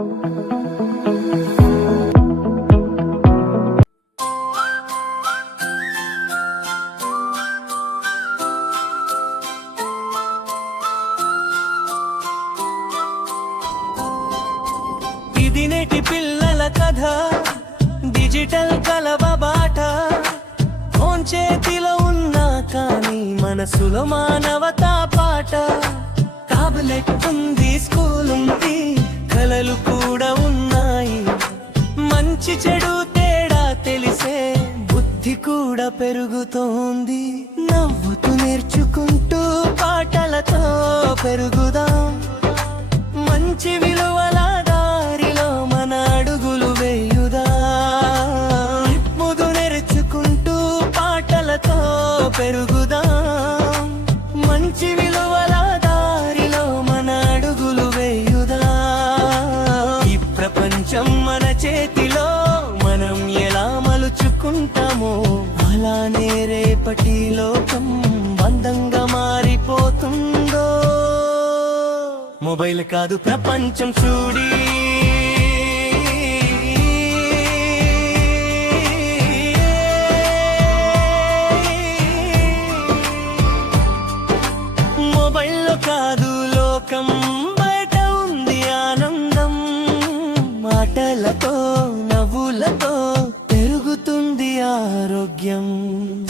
ఇది నేటి పిల్లల కథ, డిజిటల్ కలవబాట. ఫోన్ చేతిలో ఉన్నా కానీ మనసులో మానవతా పాట. టాబ్లెట్ ఉంది, స్కూల్ ఉంది, కలలు కూడా ఉన్నాయి. మంచి చెడు తేడా తెలిసే బుద్ధి కూడా పెరుగుతోంది. నవ్వుతూ నేర్చుకుంటూ పాటలతో పెరుగుదాం. మంచి విలువల దారిలో మన అడుగులు వేయుదా. ముదు నేర్చుకుంటూ పాటలతో పెరుగుదాం. మంచి విలువల దారిలో మన అడుగులు వేయుదా. ఈ ప్రపంచం మన చేతిలో, మనం ఎలా మలుచుకుంటామో అలానే రేపటి లోకం బంధంగా మారిపోతుందో. మొబైల్ కాదు ప్రపంచం చూడి, మొబైల్లో కాదు లోకం, బయట ఉంది ఆనందం. మాటలతో నవ్వులతో పెరుగుతుంది ఆరోగ్యం.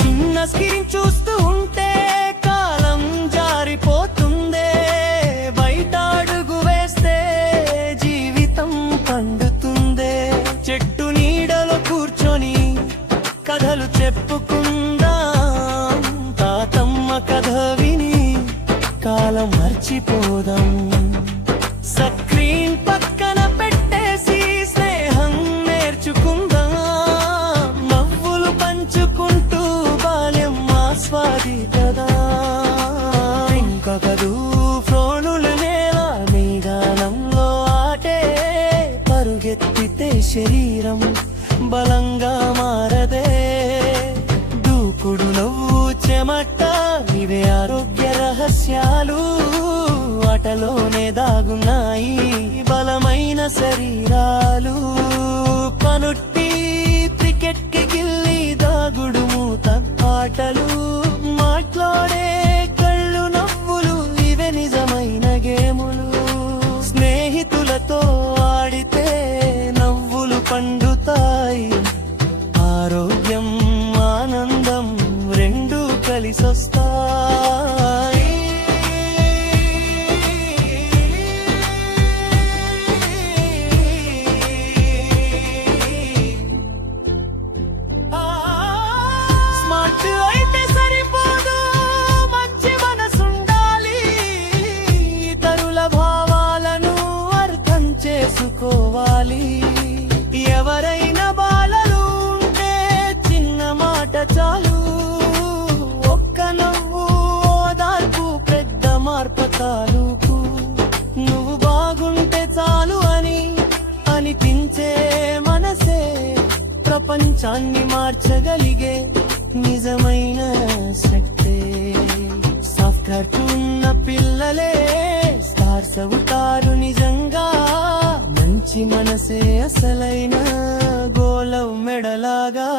చిన్న స్క్రీన్ చూస్తూ ఉంటే కాలం జారిపోతుందే. బయట అడుగు వేస్తే జీవితం పండుతుందే. చెట్టు నీడలో కూర్చొని కథలు చెప్పుకుందాం. తాతమ్మ కథ విని కాలం మర్చిపోదాం. స్క్రీన్ పక్కన పెట్టేసి స్నేహం నేర్చుకుందాం. నవ్వులు పంచుకుంటూ బాల్యం ఆస్వాదిద్దాం. ఇంకా కదూ ఫోనులు నేల మైదానంలో ఆటే. పరుగెత్తితే శరీరం బలంగా మారదే. దూకుడు నవ్వు చెమట ఇవే ఆరోగ్య రహస్యాలు. ఆటలోనే దాగున్నాయి బలమైన శరీరాలు. పనుట్టి క్రికెట్ కి గిల్లి దాగుడు మూత ఆటలు. మాట్లాడే కళ్ళు నవ్వులు ఇవే నిజమైన గేములు. స్నేహితులతో ఆడితే నవ్వులు పండుతాయి. ఆరోగ్యం ఆనందం రెండూ కలిసొస్తాయి. స్మార్ట్ అయితే సరిపోదు, మంచి మనసుండాలి. ఇతరుల భావాలను అర్థం చేసుకోవాలి. ఎవరైనా బాలలు ఉంటే చిన్న మాట చాలు. ఒక్క నవ్వు ఓదార్పు పెద్ద మార్పు తాలూకు. నువ్వు బాగుంటే చాలు అని అనిపించే మనసే ప్రపంచాన్ని మార్చగలిగే నిజమైన శక్తే. సాఫ్ట్వేర్ ఉన్న పిల్లలే స్టార్స్ అవుతారు నిజంగా. మంచి మనసే అసలైన గోళం మెడలాగా.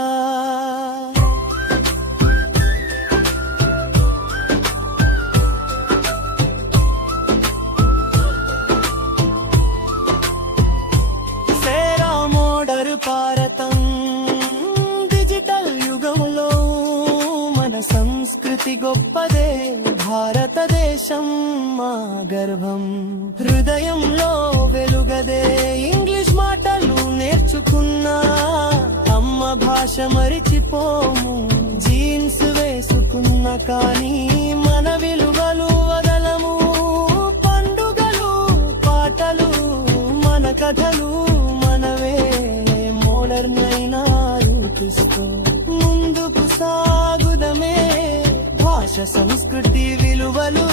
సేరా మోడరు భారతం, డిజిటల్ యుగంలో మన సంస్కృతి గొప్పదే. భారతదేశం మా గర్వం. హృదయంలో వెలుగదే. ఇంగ్లీష్ మాటలు నేర్చుకున్నా అమ్మ భాష మరిచిపోము. జీన్స్ వేసుకున్న కానీ మన విలువలు వదలము. పండుగలు పాటలు మన కథలు మనవే. మోడర్న్ అయినా రూపిస్తూ ముందుకు సాగుదమే. భాష సంస్కృతి విలువలు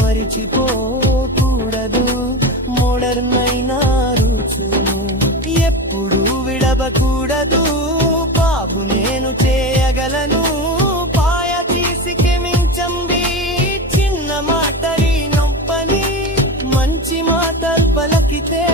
మరిచిపోకూడదు. మోడర్న్ అయినా రూట్స్ను ఎప్పుడు విడవకూడదు. బాబు నేను చేయగలను పాయ తీసికి మించండి. చిన్న మాటలి నొప్పని మంచి మాటలు పలకితే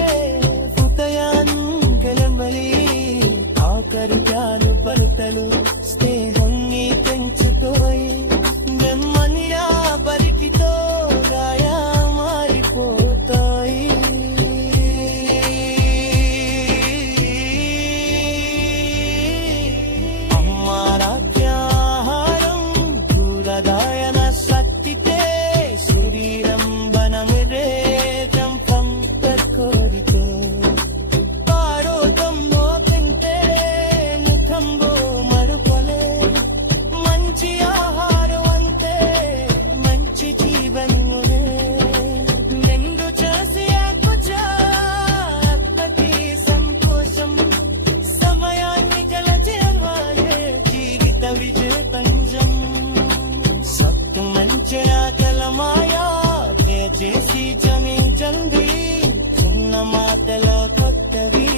పలికితే పారోటంలో తింటే ముఖంలో మరుపలే మంచి ఆహారం అంతే మంచి జీవన్నులే నిండు చేసి అక్కకి సంతోషం సమయాన్ని గెలచేవాయే జీవిత విజయ పంజం సత్తు మంచి ఆకల మాయా చేసి జమించండి చిన్న మాటలో కొత్తవి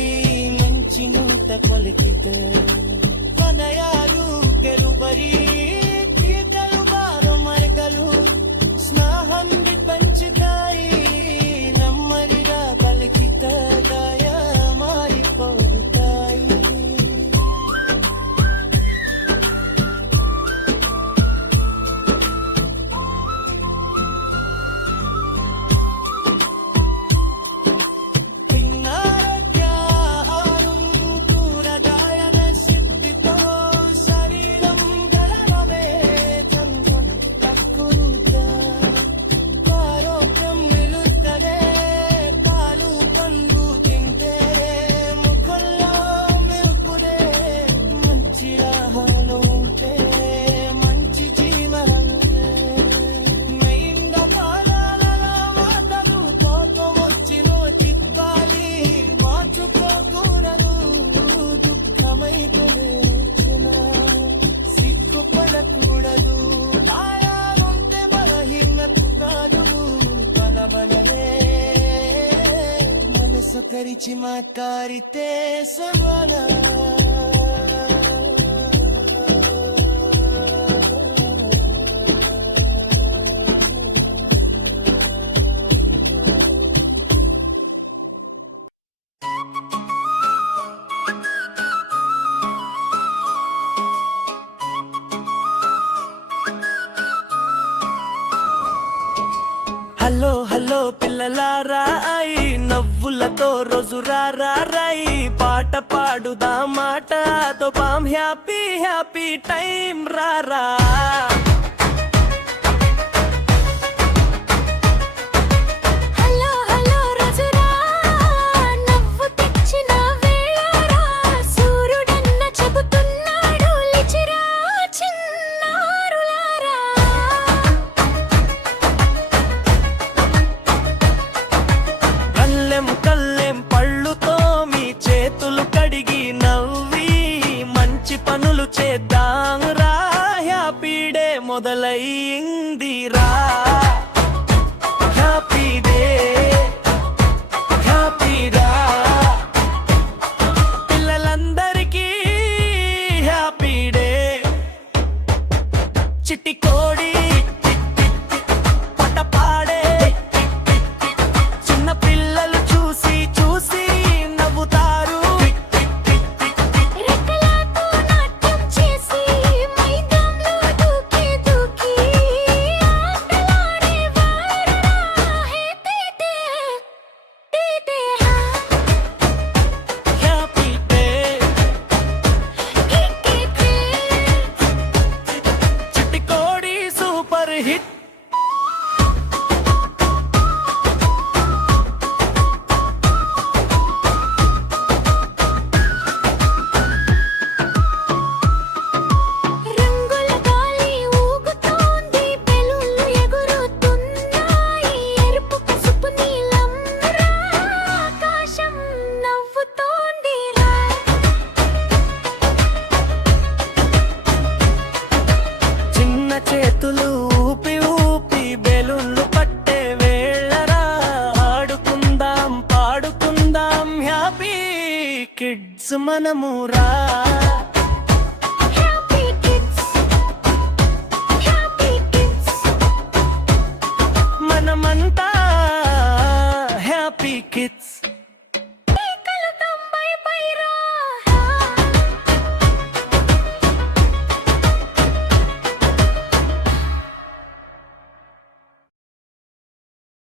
మంచి నూత పలికితే కొనయారు కెలుబరి కీతలు బారు మరకలు స్నేహాన్ని పంచుతాయి నమ్మరిగా పలికిత గాయ మారిపోతాయి ఆరోగ్యాహారం కూరగాయల శక్తితో శరీరం గలవే తక్కువ ఆరోగ్యం నిలుస్తరే పాలు పండు తింటే ముఖంలో మెరుపుదే మంచి ఆహారం ఉంటే మంచి జీవనమే మెయింద కాలాలలో మాటలు కోపం వచ్చినో చిత్తాలి మార్చుకోకూడదు దుఃఖమైతే సిగ్గుపడకూడదు కాయాలుంటే బలహీనత కాదు బలబలలే మనసు కరిచి మాట్లాడితే సవాల హలో హలో పిల్లలారా ఐ నవ్వులతో రోజు రారారై పాట పాడుదా మాటతో పాం హ్యాపీ హ్యాపీ టైం రారా హలో హలో రజురా నవ్వు తెచ్చిన వేళరా సూర్యుడన్న చెబుతున్నాడు లిచిరా చిన్నారులారా కల్లెం కల్లెం పళ్ళుతో మీ చేతులు కడిగి నవ్వి మంచి పనులు చేద్దాం రా హ్యాపీ డే మొదలైంది రా హ్యాపీ డే హ్యాపీ రా పిల్లలందరికీ హ్యాపీ డే చిట్టి కోడి పాట పాడే చిన్న పిల్లలు చూసి చూసి నవ్వుతారు రెక్కలతో నాట్యం చేసి మైదాంలో దూకి దూకి ఆటలాడేవారురా హే టీటే టీటే హ్యాపీ డే టీటే చిట్టి కోడి సూపర్ హిట్ రంగుల గాలి ఊగుతోంది బెలూన్లు ఎగురుతున్నాయి ఎరుపు పసుపు నీలం రా ఆకాశం నవ్వుతోంది రా చిన్న చేతులు ఊపి ఊపి బెలూన్లు పట్టే వేళ్ళరా ఆడుకుందాం పాడుకుందాం హ్యాపీ కిడ్స్ మనమురా హ్యాపీ కిడ్స్ మనమంతా హ్యాపీ కిడ్స్